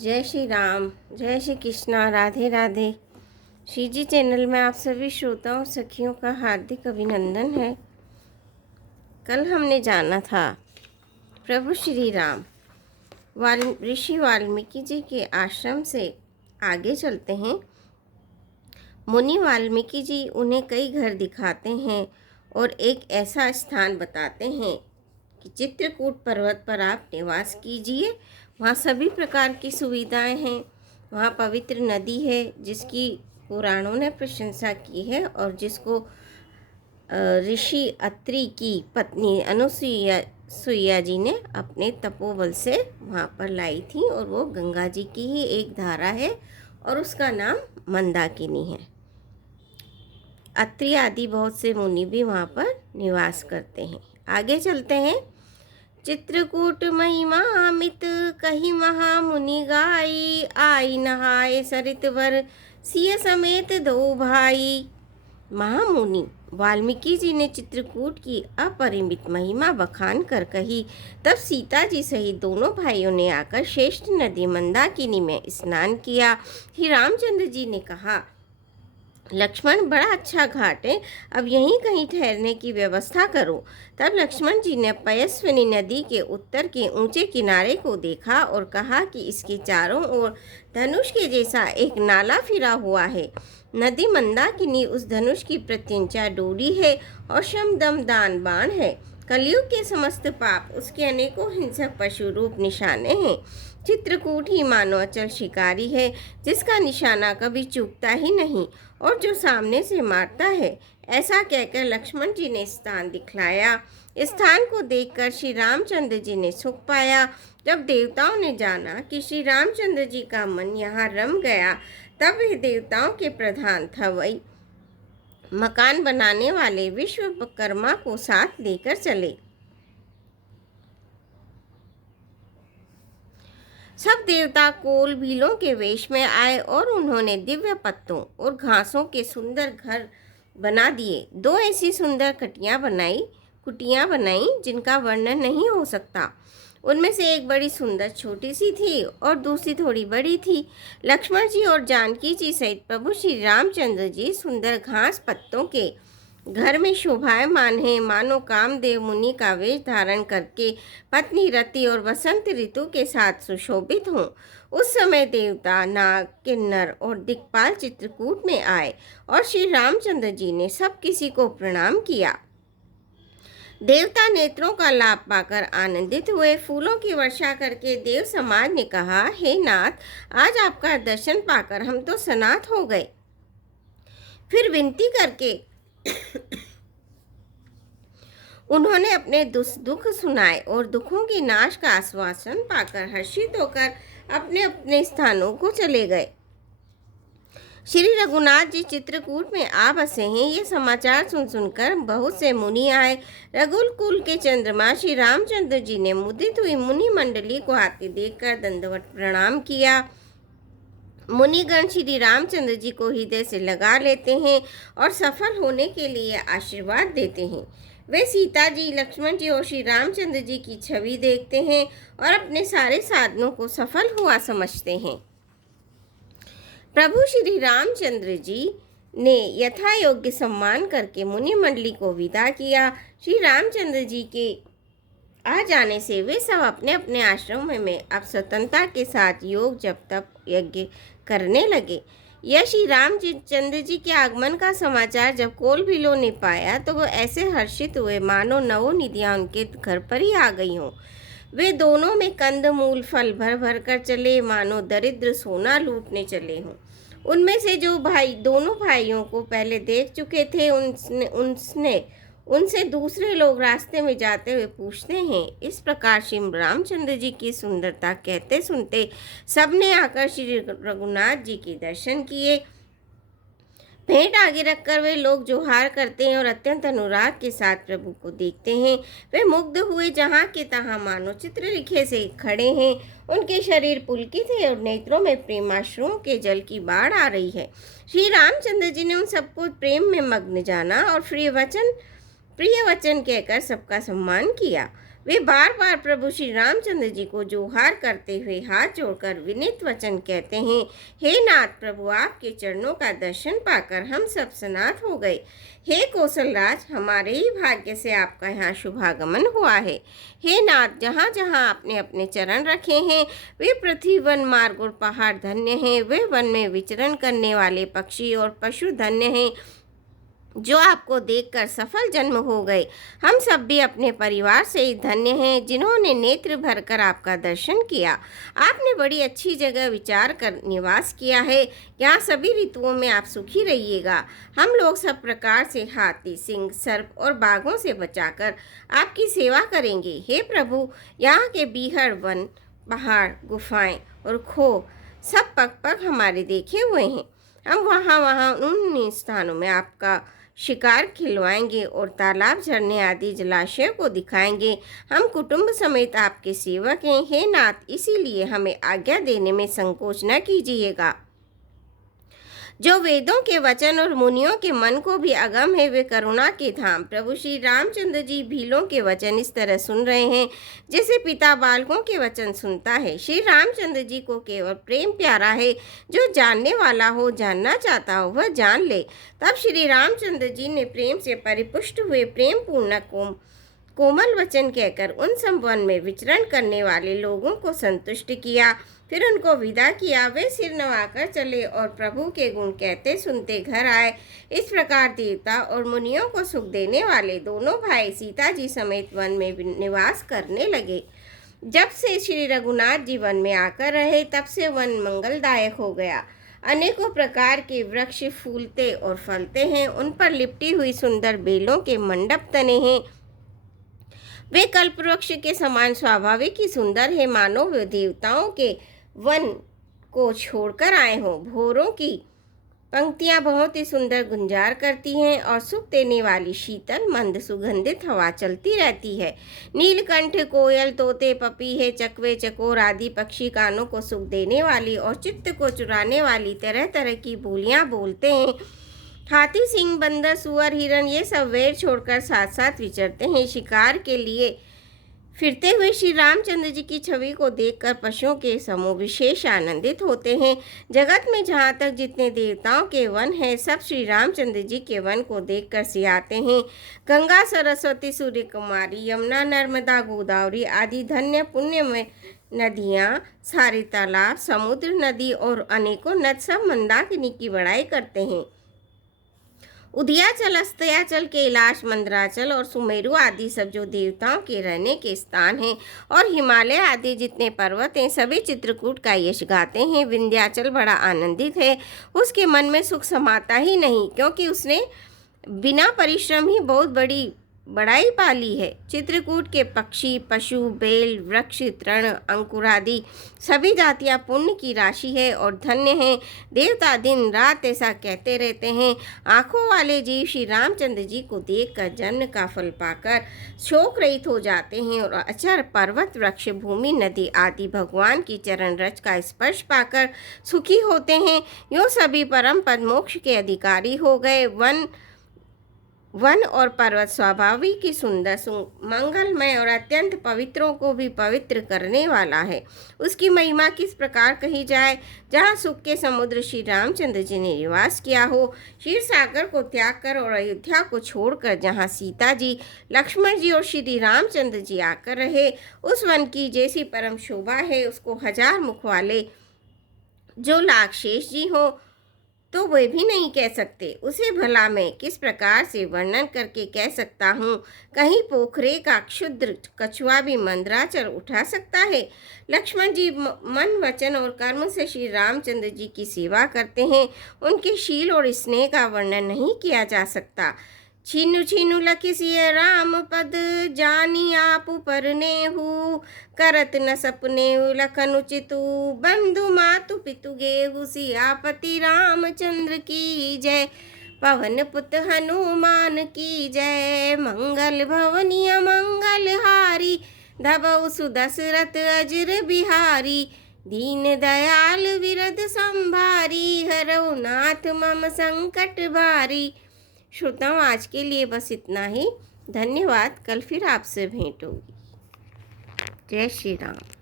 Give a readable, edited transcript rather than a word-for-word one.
जय श्री राम, जय श्री कृष्णा, राधे राधे। श्री जी चैनल में आप सभी श्रोताओं सखियों का हार्दिक अभिनंदन है। कल हमने जाना था प्रभु श्री राम ऋषि वाल्मीकि जी के आश्रम से आगे चलते हैं। मुनि वाल्मीकि जी उन्हें कई घर दिखाते हैं और एक ऐसा स्थान बताते हैं कि चित्रकूट पर्वत पर आप निवास कीजिए। वहाँ सभी प्रकार की सुविधाएं हैं। वहाँ पवित्र नदी है जिसकी पुराणों ने प्रशंसा की है और जिसको ऋषि अत्रि की पत्नी अनुसुईया जी ने अपने तपोबल से वहाँ पर लाई थी और वो गंगा जी की ही एक धारा है और उसका नाम मंदाकिनी है। अत्रि आदि बहुत से मुनि भी वहाँ पर निवास करते हैं। आगे चलते हैं। चित्रकूट महिमा अमित कही महा मुनि गाई, आई नहाए सरित वर सिय समेत दो भाई। महामुनि वाल्मीकि जी ने चित्रकूट की अपरिमित महिमा बखान कर कही। तब सीता जी सहित दोनों भाइयों ने आकर श्रेष्ठ नदी मंदाकिनी में स्नान किया। श्री रामचंद्र जी ने कहा, लक्ष्मण, बड़ा अच्छा घाट है, अब यहीं कहीं ठहरने की व्यवस्था करो। तब लक्ष्मण जी ने पयस्विनी नदी के उत्तर के ऊंचे किनारे को देखा और कहा कि इसके चारों ओर धनुष के जैसा एक नाला फिरा हुआ है। नदी मंदाकिनी उस धनुष की प्रत्यंचा डोरी है और शम दम दान बाण है। कलयुग के समस्त पाप उसके अनेकों हिंसक पशु रूप निशाने हैं। चित्रकूट ही मानो अचल शिकारी है जिसका निशाना कभी चूकता ही नहीं और जो सामने से मारता है। ऐसा कहकर लक्ष्मण जी ने स्थान दिखलाया। स्थान को देखकर श्री रामचंद्र जी ने सुख पाया। जब देवताओं ने जाना कि श्री रामचंद्र जी का मन यहाँ रम गया, तब वे देवताओं के प्रधान था वही मकान बनाने वाले विश्वकर्मा को साथ लेकर चले। सब देवता कोल भीलों के वेश में आए और उन्होंने दिव्य पत्तों और घासों के सुंदर घर बना दिए। दो ऐसी सुंदर कुटियां बनाई जिनका वर्णन नहीं हो सकता। उनमें से एक बड़ी सुंदर छोटी सी थी और दूसरी थोड़ी बड़ी थी। लक्ष्मण जी और जानकी जी सहित प्रभु श्री रामचंद्र जी सुंदर घास पत्तों के घर में शोभायमान है, मानो कामदेव मुनि का वेश धारण करके पत्नी रति और वसंत ऋतु के साथ सुशोभित हों। उस समय देवता, नाग, किन्नर और दिक्पाल चित्रकूट में आए और श्री रामचंद्र जी ने सब किसी को प्रणाम किया। देवता नेत्रों का लाभ पाकर आनंदित हुए। फूलों की वर्षा करके देव समाज ने कहा, हे नाथ, आज आपका दर्शन पाकर हम तो सनाथ हो गए। फिर विनती करके उन्होंने अपने दुख सुनाए और दुखों के नाश का आश्वासन पाकर हर्षित होकर अपने अपने स्थानों को चले गए। श्री रघुनाथ जी चित्रकूट में आ बसे हैं। ये समाचार सुनकर बहुत से मुनि आए। रघुकुल के चंद्रमा श्री रामचंद्र जी ने मुदित हुई मुनि मंडली को आते देखकर दंडवत प्रणाम किया। मुनिगण श्री रामचंद्र जी को हृदय से लगा लेते हैं और सफल होने के लिए आशीर्वाद देते हैं। वे सीता जी, लक्ष्मण जी और श्री रामचंद्र जी की छवि देखते हैं और अपने सारे साधनों को सफल हुआ समझते हैं। प्रभु श्री रामचंद्र जी ने यथा योग्य सम्मान करके मुनि मंडली को विदा किया। श्री रामचंद्र जी के आ जाने से वे सब अपने अपने आश्रम में अब स्वतंत्रता के साथ योग जप तप यज्ञ करने लगे। यह श्री रामचंद्र जी के आगमन का समाचार जब कोल भीलों ने पाया तो वो ऐसे हर्षित हुए मानो नवों निधियां उनके घर पर ही आ गई हों। वे दोनों में कंद मूल फल भर भर कर चले, मानो दरिद्र सोना लूटने चले हों। उनमें से जो भाई दोनों भाइयों को पहले देख चुके थे उनसे दूसरे लोग रास्ते में जाते हुए पूछते हैं। इस प्रकार श्री रामचंद्र जी की सुंदरता कहते सुनते सबने आकर श्री रघुनाथ जी के दर्शन किए। भेंट आगे रखकर वे लोग जोहार करते हैं और अत्यंत अनुराग के साथ प्रभु को देखते हैं। वे मुग्ध हुए, जहाँ के तहाँ मानो चित्र लिखे से खड़े हैं। उनके शरीर पुलकित है और नेत्रों में प्रेमाश्रुओं के जल की बाढ़ आ रही है। श्री रामचंद्र जी ने उन सबको प्रेम में मग्न जाना और प्रिय वचन कहकर सबका सम्मान किया। वे बार बार प्रभु श्री रामचंद्र जी को जोहार करते हुए हाथ जोड़कर विनीत वचन कहते हैं, हे नाथ प्रभु, आपके चरणों का दर्शन पाकर हम सब सनाथ हो गए। हे कौशलराज, हमारे ही भाग्य से आपका यहाँ शुभागमन हुआ है। हे नाथ, जहाँ जहाँ आपने अपने चरण रखे हैं वे पृथ्वी, वन, मार्ग और पहाड़ धन्य हैं। वे वन में विचरण करने वाले पक्षी और पशु धन्य हैं जो आपको देखकर सफल जन्म हो गए। हम सब भी अपने परिवार से ही धन्य हैं जिन्होंने नेत्र भरकर आपका दर्शन किया। आपने बड़ी अच्छी जगह विचार कर निवास किया है। यहाँ सभी ऋतुओं में आप सुखी रहिएगा। हम लोग सब प्रकार से हाथी, सिंह, सर्प और बाघों से बचाकर आपकी सेवा करेंगे। हे प्रभु, यहाँ के बीहड़, वन, पहाड़, गुफाएं और खो सब पग पग हमारे देखे हुए हैं। हम वहाँ उन स्थानों में आपका शिकार खिलवाएंगे और तालाब, झरने आदि जलाशयों को दिखाएंगे। हम कुटुंब समेत आपके सेवक हैं। हे नाथ, इसीलिए हमें आज्ञा देने में संकोच न कीजिएगा। जो वेदों के वचन और मुनियों के मन को भी अगम है, वे करुणा के धाम प्रभु श्री रामचंद्र जी भीलों के वचन इस तरह सुन रहे हैं जैसे पिता बालकों के वचन सुनता है। श्री रामचंद्र जी को केवल प्रेम प्यारा है। जो जानने वाला हो, जानना चाहता हो, वह जान ले। तब श्री रामचंद्र जी ने प्रेम से परिपुष्ट हुए प्रेम पूर्ण कोमल वचन कहकर उन सब वन में विचरण करने वाले लोगों को संतुष्ट किया। फिर उनको विदा किया। वे सिर नवाकर चले और प्रभु के गुण कहते सुनते घर आए। इस प्रकार देवता और मुनियों को सुख देने वाले दोनों भाई सीता जी समेत वन में निवास करने लगे। जब से श्री रघुनाथ जी वन में आकर रहे, तब से वन मंगलदायक हो गया। अनेकों प्रकार के वृक्ष फूलते और फलते हैं। उन पर लिपटी हुई सुंदर बेलों के मंडप तने हैं। वे कल्पवृक्ष के समान स्वाभाविक ही सुंदर है, मानो वे देवताओं के वन को छोड़कर आए हों। भोरों की पंक्तियां बहुत ही सुंदर गुंजार करती हैं और सुख देने वाली शीतल मंद सुगंधित हवा चलती रहती है। नीलकंठ, कोयल, तोते, पपीहे, चकवे, चकोर आदि पक्षी कानों को सुख देने वाली और चित्त को चुराने वाली तरह तरह की बोलियां बोलते हैं। हाथी, सिंह, बंदर, सुअर, हिरन ये सब वैर छोड़कर साथ साथ विचरते हैं। शिकार के लिए फिरते हुए श्री रामचंद्र जी की छवि को देखकर पशुओं के समूह विशेष आनंदित होते हैं। जगत में जहाँ तक जितने देवताओं के वन हैं, सब श्री रामचंद्र जी के वन को देखकर सियाते हैं। गंगा, सरस्वती, सूर्य कुमारी, यमुना, नर्मदा, गोदावरी आदि धन्य पुण्य में नदियाँ, सारे तालाब, समुद्र, नदी और अनेकों नद सब मंदाकिनी की बड़ाई करते हैं। उदयाचल, अस्ताचल, कैलाश, मंदराचल और सुमेरु आदि सब जो देवताओं के रहने के स्थान हैं, और हिमालय आदि जितने पर्वत हैं, सभी चित्रकूट का यश गाते हैं। विंध्याचल बड़ा आनंदित है, उसके मन में सुख समाता ही नहीं, क्योंकि उसने बिना परिश्रम ही बहुत बड़ाई पाली है। चित्रकूट के पक्षी, पशु, बेल, वृक्ष, तृण, अंकुर आदि सभी जातियां पुण्य की राशि है और धन्य हैं। देवता दिन रात ऐसा कहते रहते हैं। आँखों वाले जीव श्री रामचंद्र जी को देखकर जन्म का फल पाकर शोक रहित हो जाते हैं और अचर, पर्वत, वृक्ष, भूमि, नदी आदि भगवान की चरण रज का स्पर्श पाकर सुखी होते हैं। यूँ सभी परम पद मोक्ष के अधिकारी हो गए। वन और पर्वत स्वाभाविक ही सुंदर, मंगलमय और अत्यंत पवित्रों को भी पवित्र करने वाला है। उसकी महिमा किस प्रकार कही जाए। जहाँ सुख के समुद्र श्री रामचंद्र जी ने निवास किया हो, क्षीर सागर को त्याग कर और अयोध्या को छोड़कर जहाँ सीता जी, लक्ष्मण जी और श्री रामचंद्र जी आकर रहे, उस वन की जैसी परम शोभा है, उसको हजार मुख वाले जो लाक्षेश जी हो तो वे भी नहीं कह सकते। उसे भला मैं किस प्रकार से वर्णन करके कह सकता हूँ। कहीं पोखरे का क्षुद्र कछुआ भी मंदराचल उठा सकता है। लक्ष्मण जी मन, वचन और कर्म से श्री रामचंद्र जी की सेवा करते हैं। उनके शील और स्नेह का वर्णन नहीं किया जा सकता। छीनु छीनु लखिसिय राम पद, जानी आप परनेहु, करत न सपनेहु लखन उचितु, बंधु मातु पितु गेहु, सियापति रामचंद्र की जय, पवन पुत हनुमान की जय, मंगल भवनिय मंगल हारी, धबउ सुदशरथ अजर बिहारी, दीन दयाल विरद संभारी, हरौ नाथ मम संकट भारी। श्रोताओं, आज के लिए बस इतना ही। धन्यवाद। कल फिर आपसे भेंट होगी। जय श्री राम।